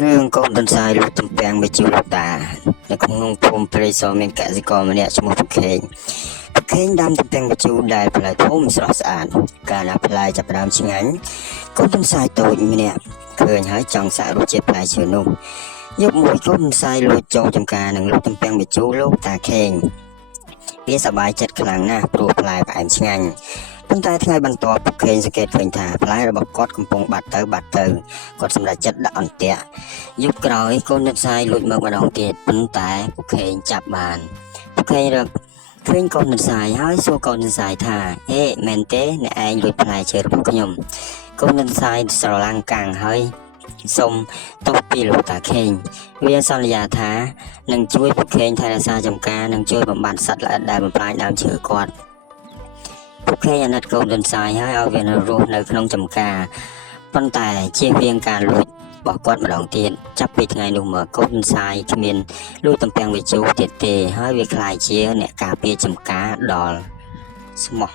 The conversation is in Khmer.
រឿងកូនទន្សាយលុតទំពាំងវិជូលតានៅក្នុងភូមិព្រៃសរមានកសិករម្នាក់ឈ្មោះប្រខេងដាំទំពាំងវិជូលដែលផ្លែធំស្រស់ស្អាតកាលណាផ្លែចាប់ផ្ដើមឆ្ងាញ់កូនទន្សាយតូចម្នាក់ឃើញហើយចង់សាក់រសជាតិផ្លែឈើនោះយកមួយកូនទន្សាយលួចចូលចំការនឹងលុតទំពាំងវិជូលលោកតាខេងវាសប្បាយចិត្តខ្លាំងណាស់ព្រោះផ្លែផ្អែមឆ្ងាញ់ប៉ុន្តែថ្ងៃបន្ទាប់ប្រខេងសង្កេតឃើញថាផ្លែរបស់គាត់កំពុងបាត់ទៅគាត់សម្រេចចិត្តដាក់អន្ទាក់យប់ក្រោយកូនទន្សាយលួចមកម្ដងទៀតប៉ុន្តែប្រខេងចាប់បានប្រខេងរកឃើញកូនទន្សាយហើយសួរកូនទន្សាយថាហេមែនទេអ្នកឯងលួចផ្លែឈើរបស់ខ្ញុំកូនទន្សាយស្រឡាំងកាំងហើយសូមទោសពីលោកតាខេងវាសន្យាថានឹងជួយប្រខេងថែរក្សាចំការនិងជួយបំបត្តិសត្វល្អិតដែលបំផ្លាញដើមឈើគាត់ប្រខេងអាណិតកូនទន្សាយហើយឲ្យវារស់នៅក្នុងចំការប៉ុន្តែជៀសវាងការលួចរបស់គាត់ម្ដងទៀតចាប់ពីថ្ងៃនោះមកកូនទន្សាយគ្មានលួចទំពាំងវិជូទៀតទេហើយវាក្លាយជាអ្នកការពារចំការដល់ស្មោះ